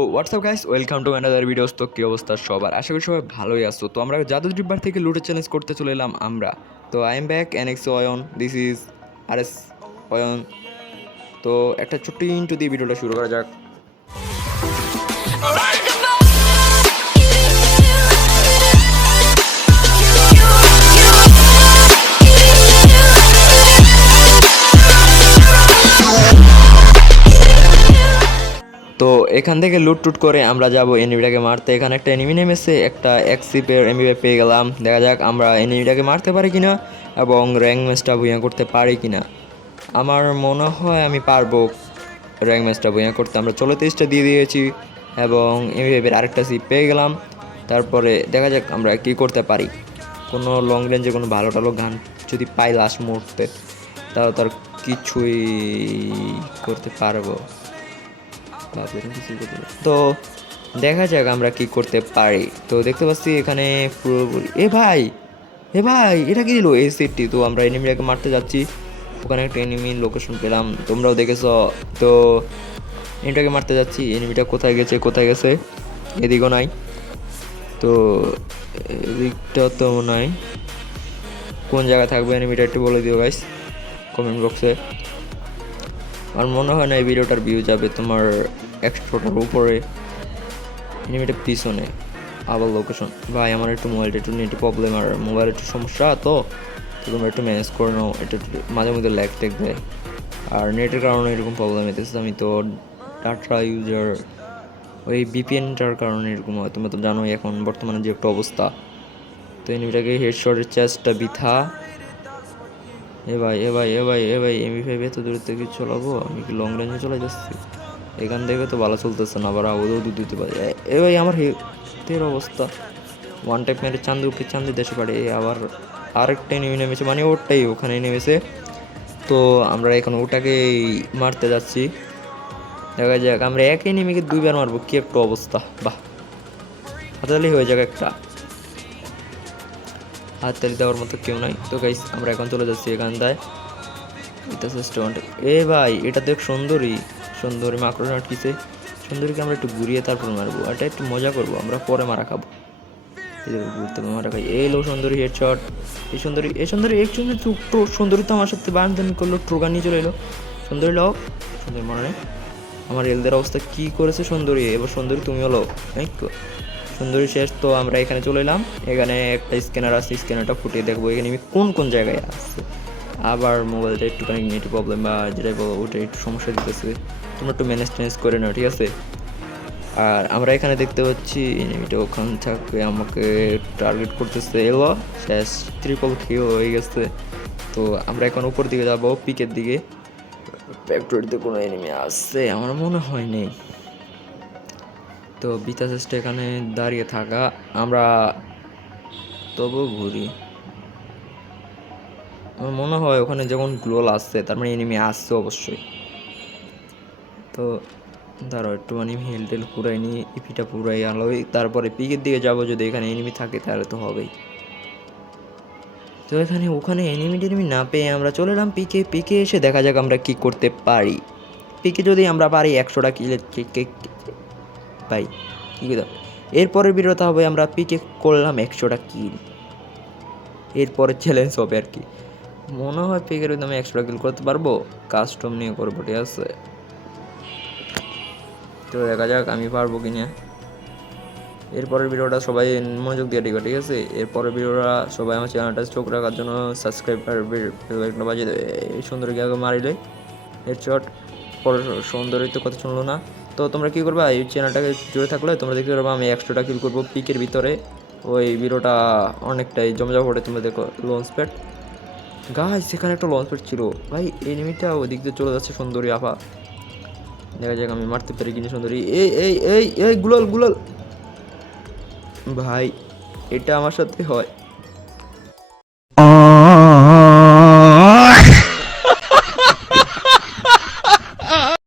O what's up guys welcome to another videos তো কী অবস্থা সবার? আশা করি সবাই ভালোই আসতো তো আমরা জাদু ডিব্বার থেকে লুটে চ্যালেঞ্জ করতে চলে এলাম আমরা। তো I am back N X Ayan this is R S Ayan তো একটা ছোট্ট ইন্টু দিয়ে ভিডিওটা শুরু করা যাক। তো এখান থেকে লুট টুট করে আমরা যাব এনিমিটাকে মারতে। এখানে একটা এনিমি নেমেছে, একটা এক্সিপের এমবি পেয়ে গেলাম। দেখা যাক আমরা এনিমিটাকে মারতে পারি কিনা এবং র্যাঙ্ক ম্যাচটা ভুইয়া করতে পারি কিনা। আমার মনে হয় আমি পারব র্যাঙ্ক ম্যাচটা ভুইয়া করতে। আমরা চলো তেইশটা দিয়ে দিয়েছি এবং এমবিএফের আরেকটা সিপ পেয়ে গেলাম। তারপরে দেখা যাক আমরা কি করতে পারি। কোনো লং রেঞ্জে কোনো ভালো টালো গান যদি পাই লাস্ট মুহূর্তে, তাও তার কিছুই করতে পারব। তো দেখা যাক আমরা কি করতে পারি। তো দেখতে পাচ্ছি এখানে পুরোপুরি এ ভাই! এ ভাই! এটা কি দিল? এই সেটটি তো আমরা এনিমিটাকে মারতে যাচ্ছি। ওখানে একটা এনিমি লোকেশন পেলাম। তোমরাও দেখেছ। তো এনিমিটাকে মারতে যাচ্ছি। এনিমিটা কোথায় গেছে? কোথায় গেছে? এদিকও নাই। তো এদিকটা তো নাই। কোন জায়গায় থাকবে? এনিমিটা একটু বলে দিও গাইস কমেন্ট বক্সে আর মনে হয় না এই ভিডিওটার ভিউ যাবে তোমার একশোটার উপরে। এনিমিটা পিছনে আবার লোকেশন ভাই, আমার একটু মোবাইলটা একটু নেট প্রবলেম আর মোবাইল একটু সমস্যা তো তো তোমরা একটু ম্যানেজ করে নাও। এটা একটু মাঝে মধ্যে ল্যাগ টেক দেয় আর নেটের কারণে এরকম প্রবলেম হইতেছে। আমি তো ডাটা ইউজার ওই বিপিএনটার কারণে এরকম হয়। তোমরা তো জানোই এখন বর্তমানে যে একটা অবস্থা। তো এনিমিটাকে হেডশটের চেষ্টা বৃথা। এ ভাই এ ভাই এ ভাই এ ভাই এমবি ফাইভ এত দূর থেকে চলাবো? আমি কি লং রেঞ্জে চলে যাচ্ছি? এখান থেকে তো ভালো চলতেছে না, আবার আবহাওয়াও দুধ দিতে পারে। এ- ভাই, আমার হেলথের অবস্থা। ওয়ান টাইপ মেরে চাঁদ উপরে চাঁদে দেশে পারে আবার আরেকটাই নেমে নেমেছে মানে ওটাই ওখানে নেমেছে। তো আমরা এখন ওটাকেই মারতে যাচ্ছি। দেখা যাক, আমরা এক এনিমিকে দুইবার মারবো, কী একটা অবস্থা, বাহ। হাতালি হয়ে যাক একটা। হাততালি দেওয়ার মতো কেউ নাই। তো গাইস আমরা এখন চলে যাচ্ছি এখানটায়। এটা এ ভাই, এটা দেখ সুন্দরী। সুন্দরী মাকড় আটকিছে সুন্দরীকে আমরা একটু ঘুরিয়ে তারপর মারবো। এটা একটু মজা করব, আমরা পরে মারা খাব। ঘুরতে মারা খাই। এই লো সুন্দরী হেডশট এই সুন্দরী এই সুন্দরী এক সুন্দরী সুন্দরী তো আমার সাথে বান্ধবী করল ট্রোগা নিয়ে চলে এলো। সুন্দরী লও, সুন্দরী মনে নেই আমার এলদের অবস্থা কি করেছে সুন্দরী? এবার সুন্দরী তুমিও লও এই সুন্দরী শেষ, তো আমরা এখানে চলে এলাম। এখানে একটা স্ক্যানার আছে স্ক্যানারটা ফুটিয়ে দেখব। এখানে আমি কোন কোন জায়গায় আসছে আবার মোবাইলটা একটুখানি নেট প্রবলেম বা যেটাই বলো ওটা একটু সমস্যা দিতেছে। তোমরা একটু ম্যানেজ ট্যানেজ করে নাও, ঠিক আছে? আর আমরা এখানে দেখতে পাচ্ছি এনিমিটা ওখান থেকে আমাকে টার্গেট করতেছে, এলো, শেষ ট্রিপল কিও হয়ে গেছে। তো আমরা এখন উপর দিকে যাব পিকের দিকে। ফ্যাক্টরিতে কোনো এনিমি আসছে আমার মনে হয় নেই। তো বিতা চেষ্টা এখানে দাঁড়িয়ে থাকা, আমরা তবু ঘুরি। আমার মনে হয় ওখানে যখন গ্লোল আসছে, তার মানে এনিমি আসছে অবশ্যই। তো দাঁড়াও, একটু মানে হেল টেল পুরাই নিয়ে ইপিটা পুরাই আলোই তারপরে পিকের দিকে যাব, যদি এখানে এনিমি থাকে তাহলে তো হবেই। তো এখানে, ওখানে এনিমি টেনিমি না পেয়ে আমরা চলে এলাম পিকে পিকে এসে দেখা যাক আমরা কি করতে পারি। পিকে যদি আমরা পারি একশোটা কিলে পাই কী এরপরের ভিডিওতে হবে আমরা পিকে করলাম একশোটা কিল এরপরে চ্যালেঞ্জ হবে আর কি। মনে হয় পিকের আমি একশোটা কিল করতে পারব। কাস্টম নিয়ে করব, ঠিক আছে? তো দেখা যাক আমি পারব কি না এরপরের ভিডিওটা সবাই মনোযোগ দিয়ে ঠিক আছে? এরপরের ভিডিওটা সবাই আমার চ্যানেলটা চোখ রাখার জন্য সাবস্ক্রাইব বেলবাটনটা বাজিয়ে দেবে। এই সুন্দরীকে আগে মারিলে? এর চট পরে সুন্দরী তো কথা শুনলো না। তো তোমরা কী করবা? এই চ্যানেলটাকে জুড়ে থাকলে তোমরা দেখতে পারবা আমি একশোটা কিল করব পিকের ভিতরে। ওই ভিডিওটা অনেকটাই জমজা পড়ে তোমরা দেখো লঞ্চ প্যাড গাছ সেখানে একটা লঞ্চ প্যাড ছিল। ভাই এনিমিটা ওদিক দিয়ে চলে যাচ্ছে সুন্দরী আপা দেখা যাক আমি মারতে পারি কিনা সুন্দরী। এই এই এই এই, গুলাল গুলাল। ভাই, এটা আমার সাথে হয়।